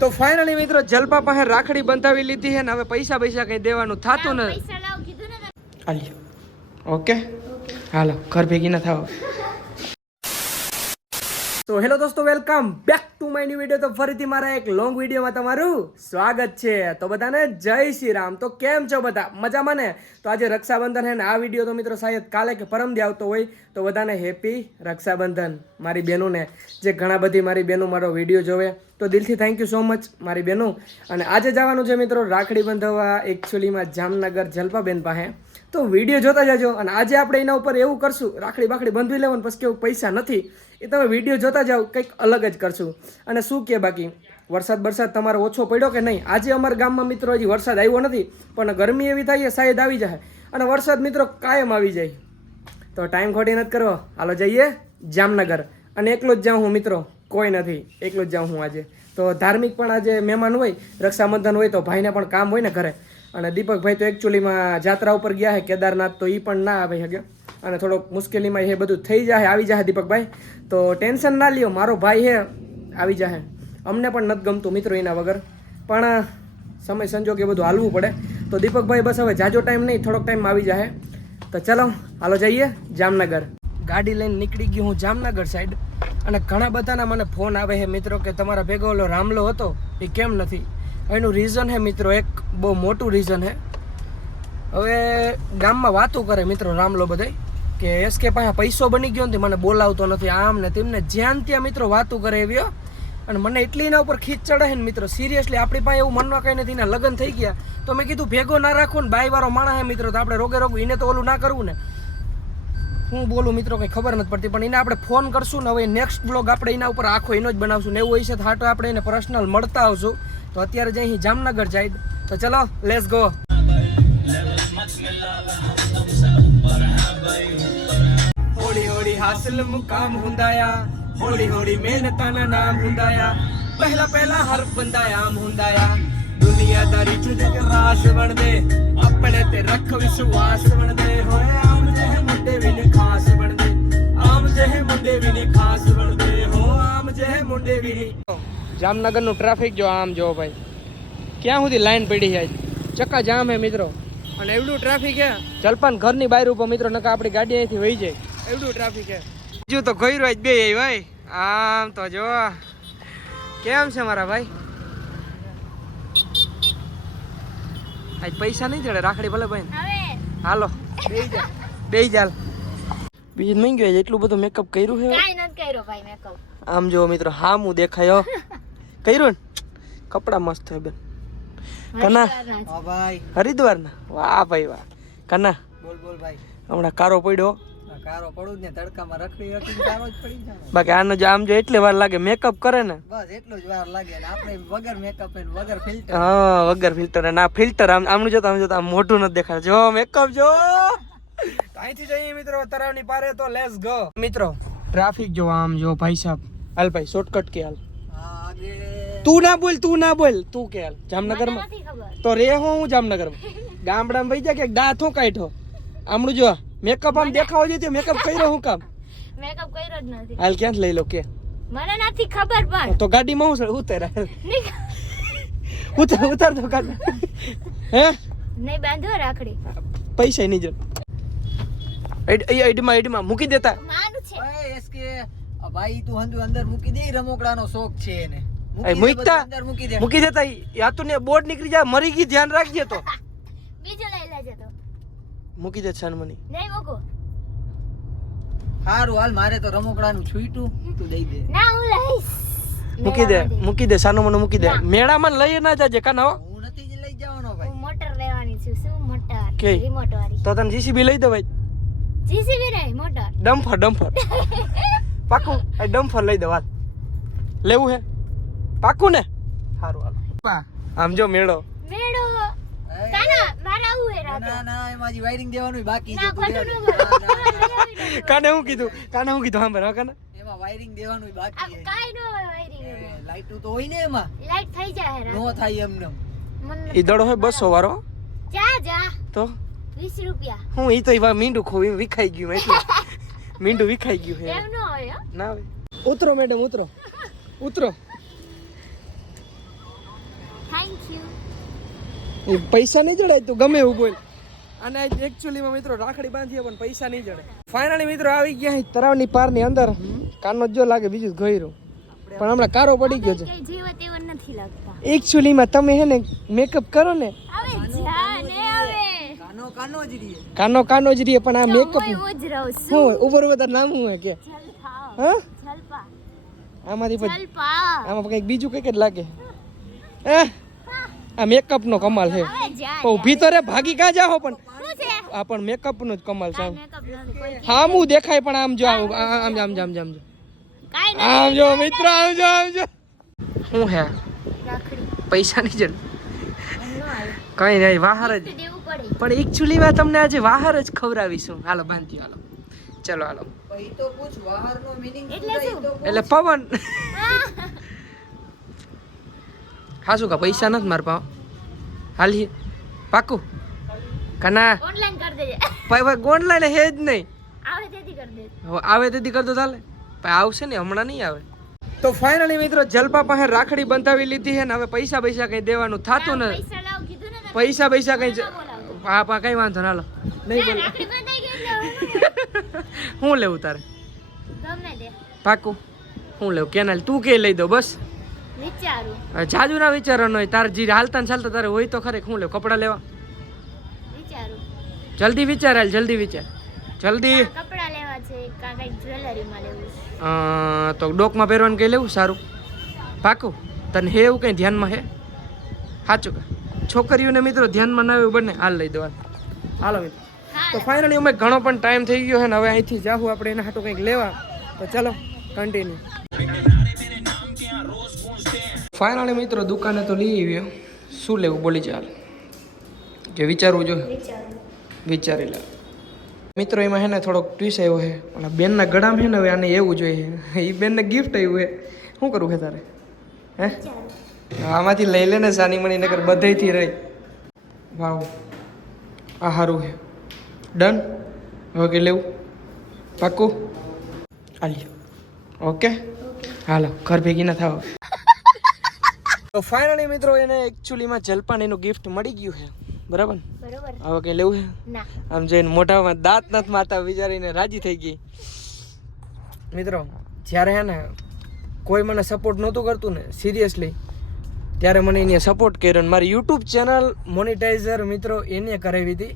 તો ફાઇનલી મિત્રો જલપા પાસે રાખડી બંધાવી લીધી છે ને હવે પૈસા કઈ દેવાનું થતું ને. ઓકે હાલો ઘર ભેગી ના થાવ. તો હેલો દોસ્તો, welcome back to my new video. તો ફરીથી મારા એક લોંગ વિડીયોમાં તમારું સ્વાગત છે. તો બધાને જય શ્રી રામ. તો કેમ છો બધા? મજામાં ને? તો આજે રક્ષાબંધન છે ને આ વિડીયો તો મિત્રો શાયદ કાલે કે પરમદી આવતો હોય. તો બધાને હેપી રક્ષાબંધન મારી બહેનોને, જે ઘણા બધી મારી બહેનો મારો વિડીયો જોવે. તો દિલથી થેન્ક યુ સો મચ મારી બહેનો. અને આજે જવાનું છે મિત્રો રાખડી બંધાવવા એકચ્યુઅલીમાં જામનગર જલપાબેન પાસે. તો વિડીયો જોતા જજો. અને આજે આપણે એના ઉપર એવું કરશું, રાખડી બંધવી લેવાનું, પછી કેવું પૈસા નથી એ તમે વિડીયો જોતા જાઓ, કંઈક અલગ જ કરશું. અને શું કે બાકી વરસાદ તમારો ઓછો પડ્યો કે નહીં? આજે અમારા ગામમાં મિત્રો હજી વરસાદ આવ્યો નથી, પણ ગરમી એવી થાય છે શાયદ આવી જાય. અને વરસાદ મિત્રો કાયમ આવી જાય. તો ટાઈમ ખોટી નથી કરવો, હાલો જઈએ જામનગર. અને એકલો જ જાઉં હું મિત્રો, કોઈ નથી, એકલો જ જાઉં હું આજે. તો ધાર્મિક પણ આજે મહેમાન હોય, રક્ષાબંધન હોય તો ભાઈને પણ કામ હોય ને ઘરે. અને દીપકભાઈ તો એકચ્યુઅલીમાં જાત્રા ઉપર ગયા છે કેદારનાથ, તો એ પણ ના આવી શકે. અને થોડોક મુશ્કેલીમાં એ બધું થઈ જાય, આવી જાય દીપકભાઈ. તો ટેન્શન ના લ્યો, મારો ભાઈ છે આવી જાય. અમને પણ નથી ગમતું મિત્રો એના વગર, પણ સમય સંજોગ એ બધું હાલવું પડે. તો દીપકભાઈ બસ હવે જાજો ટાઈમ નહીં, થોડોક ટાઈમમાં આવી જાય. તો ચલો હાલો જઈએ જામનગર. ગાડી લઈને નીકળી ગયો હું જામનગર સાઈડ. અને ઘણા બધાના મને ફોન આવે છે મિત્રો કે તમારા ભેગો ઓલો રામલો હતો એ કેમ નથી. એનું રીઝન છે મિત્રો, એક બહુ મોટું રીઝન છે. હવે ગામમાં વાતો કરે મિત્રો રામલો બધાય કે એસકે પાસે પૈસો બની ગયો ને મને બોલાવતો નથી, આમ ને તેમને જ્યાં ત્યાં મિત્રો વાતો કરે એવી. અને મને એટલી એના ઉપર ખીચ ચડે છે ને મિત્રો, સિરિયસલી આપણી પાસે એવું મનમાં કંઈ નથી. એના લગ્ન થઈ ગયા તો મેં કીધું ભેગો ના રાખો ને, બાઈવાળો માણસ હે મિત્રો, તો આપણે રોગે એને તો ઓલું ના કરવું ને. હું બોલું મિત્રો કંઈ ખબર નથી પડતી, પણ એને આપણે ફોન કરશું ને હવે નેક્સ્ટ બ્લોગ આપણે એના ઉપર આખો એનો જ બનાવશું ને. એવું હોય છે તો હાટો આપણે એને પર્સનલ મળતા આવશું. તો અત્યારે જઈ અહીં જામનગર જાય. તો ચલો લેટ્સ ગો. હોળી હોળી હાસિલ મુકામ હુંદાયા, હોળી હોળી મહેનતાના નામ હુંદાયા, પહેલા હર બંદાયા આમ હુંદાયા. દુનિયાદારી જુદે રાસ વણ દે, આપણે તે રખ વિશ્વાસ વણ દે. હોય આમ જે મુંડે વિને ખાસ વણ દે, આમ જે મુંડે વિને ખાસ વણ દે. હો આમ જે મુંડે વિને. જામનગર નું ટ્રાફિક જો આમ જો ભાઈ, ક્યાં સુધી લાઈન પડી છે, ચક્કા જામ હે મિત્રો. અને એવડું ટ્રાફિક હે, જલપાન ઘરની બહાર ઉપર મિત્રો, નકા આપણી ગાડી અહીંથી વહી જાય, એવડું ટ્રાફિક હે. બીજું તો ગયરો જ બે ભાઈ. આમ તો જો કેમ છે મારા ભાઈ, આજ પૈસા નહીં ચડે રાખડી ભલે ભાઈ. હાલો બે ચાલ. બીજું નહીં ગયો એટલું બધું મેકઅપ કર્યું છે. આમ જો મિત્રો હામું દેખાયો કર્યું ને, કપડા મસ્ત છે બેન. કના હરિદ્વાર ના, વાહ ભાઈ વાહ. કના બોલ ભાઈ, હમણાં કારો પડ્યો. કારો પડું જ ને, તડકામાં રખડી કારો જ પડી જાય. બાકી આનો જો આમ જો એટલે વાર લાગે મેકઅપ કરે ને, બસ એટલો જ વાર લાગે. આપણે વગર મેકઅપ ને વગર ફિલ્ટર. હા વગર ફિલ્ટર. ના ફિલ્ટર આમનું જોતા મોઢું નથી દેખાડે. જો મેકઅપ જો. અહીંથી જઈએ મિત્રો તરાવની પારે. તો લેટ્સ ગો મિત્રો. ટ્રાફિક જો આમ જો ભાઈ સાહેબ. હાલ ભાઈ શોર્ટકટ કે હાલ. તું ના બોલ તું કે હાલ. જામનગર માં તો રે હું જામનગર માં ગામડામાં વહી જા કે દાંત હું કાઢો. આમનું જો મેકઅપ આમ દેખાવો જોઈએ, મેકઅપ કર્યો હું કામ? મેકઅપ કર્યો જ નથી. હાલ ક્યાંથી લઈ લો કે મને નથી ખબર. પણ તો ગાડીમાં હું ઉતર તો ગાડી હે નહીં બાંધો રાખડી. પૈસા નહીં જો એડીમાં મૂકી દેતા. માનું છે ઓય એસકે ભાઈ, તું અંદર મૂકી દે. રમકડાનો શોખ છે એને. મૂકી દેતા. યા તો ને બોર્ડ નીકળી જાય, મરી ગઈ, ધ્યાન રાખજે. તો બીજો લઈ લેજે. તો મૂકી દે છાનમની. નહીં મૂકો. હારું હાલ, મારે તો રમકડાનું છૂટું, તું દઈ દે. ના હું લઈશ. મૂકી દે સાનો મૂકી દે. મેળામાં લઈ ના જાજે કાના. હું નથી જ લઈ જવાનો ભાઈ, હું મોટર લેવાની છું. શું મોટર? રિમોટ વાળી. તો તને જીસીબી લઈ દે ભાઈ. જીસીબી નહીં, મોટર. ડમ્ફર પાકું. ડમ્ફર લઈ દે. વાત લેવું હે પાકું ને? હારું હાલ. આમ જો મેળો કાના મારા આવું હે રાતે. ના એમાંજી વાયરિંગ દેવાનું બાકી છે. કાને હું કીધું સાંભળ કાના, એમાં વાયરિંગ દેવાનું બાકી છે. કાઈ નો વાયરિંગ. લાઈટ તો હોય ને એમાં. લાઈટ થઈ જાય નો થાય એમને. ઈ દડો હોય 200 વાળો. જા તો 20 રૂપિયા. હું ઈ તો મીંડું ખોવી વિખાઈ ગયું એટલે મીંડું વિખાઈ ગયું હે. એમ નો હોય ના હોય. ઉતરો મેડમ ઉતરો. Thank you. એ પૈસા નહીં જડાય તું ગમે એવું બોલ. અને એકચ્યુઅલીમાં મિત્રો રાખડી બાંધીએ પણ પૈસા નહીં જડે. ફાઇનલી મિત્રો આવી ગયા અહીં તળાવની પારની અંદર. કાનો જો લાગે બીજું ગયરું પણ હમણાં કારો પડી ગયો છે. કઈ જેવા તેવા નથી લાગતા. એકચ્યુઅલીમાં તમે હે ને મેકઅપ કરો ને આવે જા ને આવે. કાનો જ રીએ પણ આ મેકઅપ હું જ રહું છું. હું ઉપર બધા નામ હું હે કે જલપા. હા જલપા. આમાંથી પછી જલપા. આમાં કંઈક બીજું કંઈક જ લાગે. આ મેકઅપ નો કમાલ છે. આવે જા. ઊભી તો રે ભાગી કાં જાહો પણ શું છે? આ પણ મેકઅપ નો જ કમાલ છે. મેકઅપ નથી કોઈ. હા હું દેખાય પણ આમ જો આમ આમ કાઈ આમ જો મિત્ર આમ જો શું હે રાખડી. પૈસા નહીં જડ નો આવે. કઈ નહીં વાહર જ દેવું પડે. પણ એકચ્યુઅલીમાં તમને આજે વાહર જ ખવડાવીશું. હાલો બાંધ્યો હાલો ચલો હાલો. એટલે શું? એટલે પવન હા શું કા પૈસા નથી માર પાવ હાલી પાકું કના ઓનલાઈન કરી દેજે. ઓનલાઈન હે જ નહીં. આવે તેથી કરી દે. હવે આવે તેથી કરતો ચાલે પણ આવશે ને હમણાં નહીં આવે. તો ફાઇનલી મિત્રો જલપા પાસે રાખડી બંધાવી લીધી છે ને હવે પૈસા કઈ દેવાનું થતું ને પૈસા લાવ કીધું ને. પૈસા કઈ હા પા કઈ વાંધો ના લો નહીં બોલ. રાખડી બંધાઈ ગઈ એટલે હું લેવું તારે ગમે દે. પાકું હું લેવું કેનાલ તું કે લઈ દો બસ. વિચારું. જાજુ ના વિચારવાનું હોય તારે જે હાલતા ને ચાલતા તારે હોય તો ખરે હું લેવું કપડાં લેવા વિચારું. જલ્દી વિચાર હાલ જલ્દી વિચાર જલ્દી. કપડા લેવા છે કાં કઈ જ્વેલરીમાં લેવું છે. તો ડોકમાં પહેરવાનું કઈ લેવું સારું પાકું તને હે એવું કઈ ધ્યાનમાં હે સાચું કે છોકરીઓને મિત્રો ધ્યાનમાં ના આવ્યું બંને હાલ લઈ દેવાનું. હાલો મિત્રો તો ફાઇનલી અમે ઘણો પણ ટાઈમ થઈ ગયો છે ને હવે અહીંથી જાહું આપણે એના હાટું કંઈક લેવા તો ચાલો કન્ટિન્યુ. ફાઇનલી મિત્રો દુકાને તો લઈ આવ્યો શું લેવું બોલી ચાલ કે વિચારવું જોઈએ વિચારી લે મિત્રો એમાં હે ને થોડોક ટ્વિસ્ટ આવ્યો છે ઓલા બેનના ગળામાં હે ને હવે આને એવું જોઈએ એ બેનને ગિફ્ટ આવ્યું હે શું કરવું છે તારે હે આમાંથી લઈ લે ને સાની મણી નગર બધેથી રહી. વાવ આ સારું છે ડન. હવે કે લેવું પાક્કું હાલ્યો ઓકે હાલો ઘર ભેગી ના થાવ. તો ફાઇનલી મિત્રો એને એકચ્યુઅલીમાં જલપાન એનું ગિફ્ટ મળી ગયું છે બરાબર. બરોબર. હવે કઈ લેવું છે ના. આમ જોઈને મોઢામાં દાંત નથી મારતા વિચારીને રાજી થઈ ગઈ. મિત્રો જ્યારે હે ને કોઈ મને સપોર્ટ નહોતું કરતું ને સિરિયસલી ત્યારે મને એને સપોર્ટ કર્યો ને મારી યુટ્યુબ ચેનલ મોનિટાઈઝર મિત્રો એને કરાવી હતી.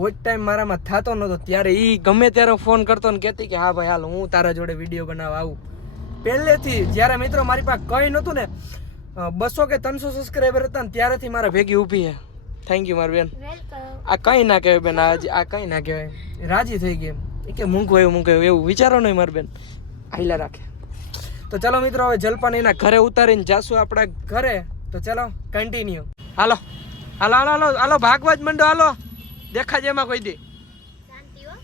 વોચ ટાઈમ મારામાં થતો નહોતો ત્યારે એ ગમે ત્યારે ફોન કરતો ને કહેતી કે હા ભાઈ હાલ હું તારા જોડે વિડીયો બનાવવા આવું. પહેલેથી જ્યારે મિત્રો મારી પાસે કંઈ નહોતું ને 200 કે 300 સબસ્ક્રાઈબર હતા ને ત્યારેથી મારા ભેગી ઊભી છે. થેન્ક યુ મારી બેન. વેલકમ. આ કંઈ ના કહેવાય બેન આ કંઈ ના કહેવાય રાજી થઈ ગઈ એ કે મૂંઘું એવું વિચારો નહીં મારી બેન આઈલા રાખે. તો ચાલો મિત્રો હવે જલપાન એના ઘરે ઉતારીને જાશું આપણા ઘરે. તો ચાલો કન્ટિન્યુ. હાલો હાલો હાલો હાલો હાલો ભાગવા જ મંડો હાલો દેખા જેમાં કોઈ દી શાંતિ હો.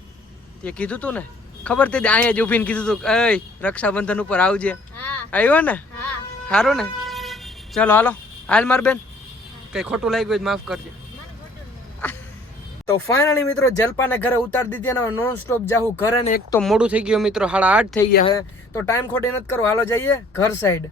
તે કીધું તું ને ખબર તે અહીંયા જ ઊભીને કીધું તું એ રક્ષાબંધન ઉપર આવજે હા. આવ્યો ને હા. સારું ને ચાલો હાલો હાલ માર બેન કઈ ખોટું લાગ્યું હોય તો માફ કરજે. તો ફાઇનલી મિત્રો જલપાને ઘરે ઉતારી દીધી અને નોન સ્ટોપ જાહું ઘરે ને એક તો મોડું થઈ ગયું મિત્રો 8:30 થઈ ગયા છે તો ટાઈમ ખોટી નથી કરો હાલો જઈએ ઘર સાઈડ.